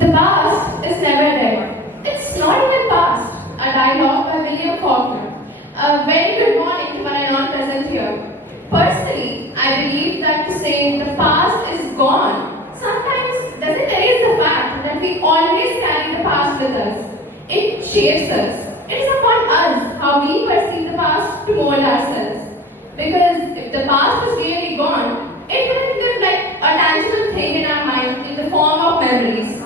The past is never dead. It's not even past. A dialogue by William Faulkner. A very good morning to my non-present here. Personally, I believe that to say the past is gone sometimes doesn't erase the fact that we always carry the past with us. It shapes us. It is upon us how we perceive the past to mold ourselves. Because if the past was really gone, it wouldn't live like a tangible thing in our mind in the form of memories.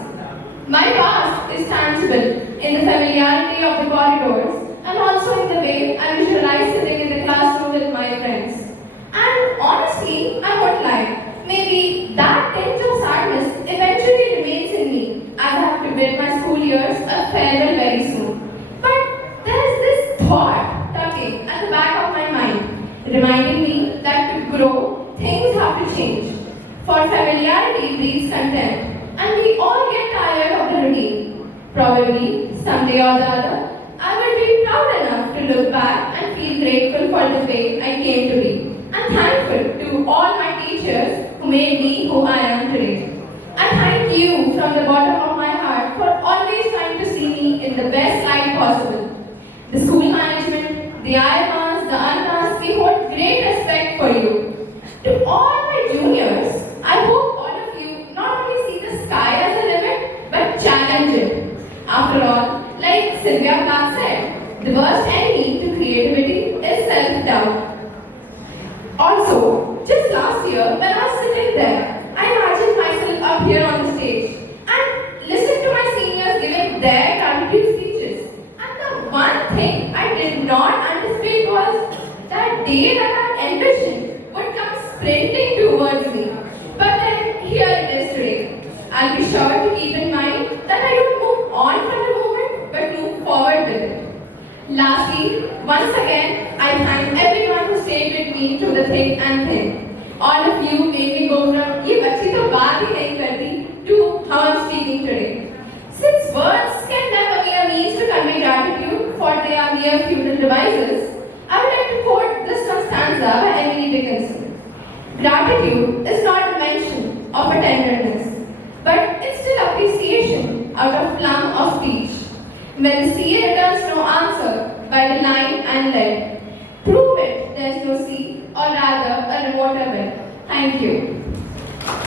My past is tangible in the familiarity of the corridors and also in the way I visualize sitting in the classroom with my friends. And honestly, I won't lie, maybe that tinge of sadness eventually remains in me as I have to bid my school years a farewell very soon. But there is this thought tugging at the back of my mind, reminding me that to grow, things have to change. For familiarity breeds contempt, and we all get tired of the routine. Probably, someday or the other, I will be proud enough to look back and feel grateful for the way I came to be, and thankful to all my teachers who made me who I am today. I thank you from the bottom of my heart for always trying to see me in the best light possible. The school management, the IMAs, the ANNAs, we hold great respect for you. To all my juniors, I hope all of you not only see the sky as a limit, but challenge it. After all, like Sylvia Plath said, the worst enemy to creativity is self-doubt. Also, just last year, when I was sitting there, I imagined myself up here on the stage and listening to my seniors giving their gratitude speeches. And the one thing I did not anticipate was that day that I envisioned would come sprinting towards me. But then here it is today. I'll be sure to keep in mind that I don't move on from the moment, but move forward with it. Lastly, once again, I thank everyone who stayed with me through the thick and thin. All of you made me go from "ये बच्ची तो बात ही नहीं करती" to how I'm speaking today. Since words can never be a means to convey gratitude, for they are mere futile devices, I would like to quote this one stanza by Emily Dickinson. Gratitude is not a mention of a tenderness, but it's still appreciation out of plum of speech. When the sea returns no answer by the line and lead, prove it there's no sea, or rather a remoter bed. Thank you.